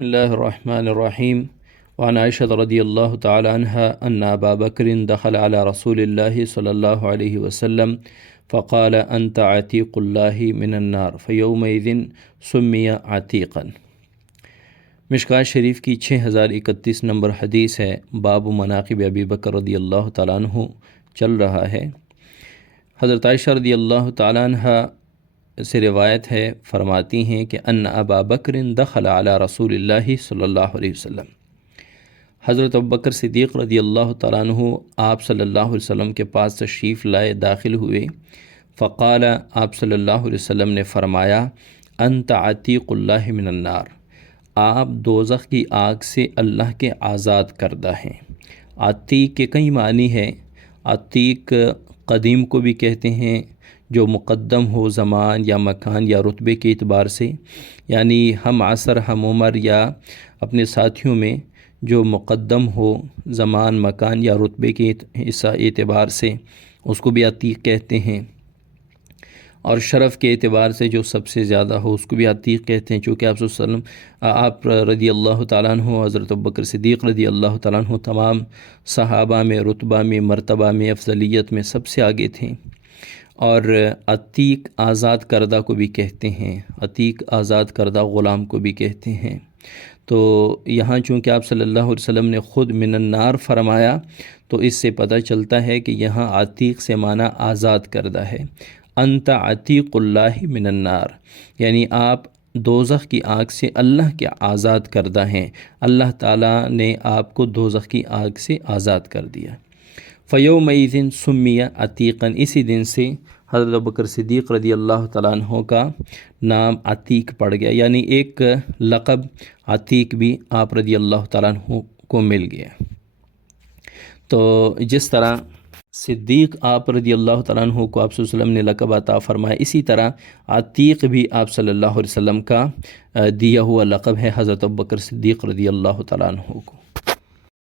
بسم الله الرحمن الرحيم وعن عائشة رضي الله تعالى عنها أن أبا بكر دخل على رسول الله صلى الله عليه وسلم فقال أنت عتيق الله من النار فيومئذ سمي عتيقا۔ مشکوٰۃ شریف کی 6031 نمبر حدیث ہے۔ باب مناقب ابی بکر رضی اللہ تعالیٰ عنہ چل رہا ہے۔ حضرت عائشہ رضی اللہ تعالیٰ عنہ سے روایت ہے، فرماتی ہیں کہ ان ابا بکر دخل علی رسول اللہ صلی اللہ علیہ وسلم، حضرت ابوبکر صدیق رضی اللہ تعالیٰ عنہ آپ صلی اللہ علیہ وسلم کے پاس تشریف لائے، داخل ہوئے۔ فقال، آپ صلی اللہ علیہ وسلم نے فرمایا، انت عتیق اللہ من النار، آپ دوزخ کی آگ سے اللہ کے آزاد کردہ ہیں۔ عتیق کے کئی معنی ہیں۔ عتیق قدیم کو بھی کہتے ہیں، جو مقدم ہو زمان یا مکان یا رتبے کے اعتبار سے، یعنی ہم عصر ہم عمر یا اپنے ساتھیوں میں جو مقدم ہو زمان مکان یا رتبے کے اعتبار سے، اس کو بھی عتیق کہتے ہیں۔ اور شرف کے اعتبار سے جو سب سے زیادہ ہو، اس کو بھی عتیق کہتے ہیں، چونکہ آپ صلی اللہ علیہ وسلم، آپ رضی اللہ تعالیٰ عنہ، حضرت ابوبکر صدیق رضی اللہ تعالیٰ عنہ تمام صحابہ میں رتبہ میں مرتبہ میں افضلیت میں سب سے آگے تھے۔ اور عتیق آزاد کردہ کو بھی کہتے ہیں، عتیق آزاد کردہ غلام کو بھی کہتے ہیں۔ تو یہاں چونکہ آپ صلی اللہ علیہ وسلم نے خود من النار فرمایا، تو اس سے پتہ چلتا ہے کہ یہاں عتیق سے معنی آزاد کردہ ہے۔ انت عتیق اللہ من النار، یعنی آپ دوزخ کی آگ سے اللہ کے آزاد کردہ ہیں، اللہ تعالیٰ نے آپ کو دوزخ کی آگ سے آزاد کر دیا۔ فیومئذ سمی عتیقا، اسی دن سے حضرت ابوبکر صدیق رضی اللہ تعالیٰ عنہ کا نام عتیق پڑ گیا، یعنی ایک لقب عتیق بھی آپ رضی اللہ تعالیٰ عنہ کو مل گیا۔ تو جس طرح صدیق آپ رضی اللہ تعالیٰ عنہ کو آپ صلی اللہ علیہ وسلم نے لقب عطا فرمایا، اسی طرح عتیق بھی آپ صلی اللہ علیہ وسلم کا دیا ہوا لقب ہے حضرت ابوبکر صدیق رضی اللہ تعالیٰ عنہ کو۔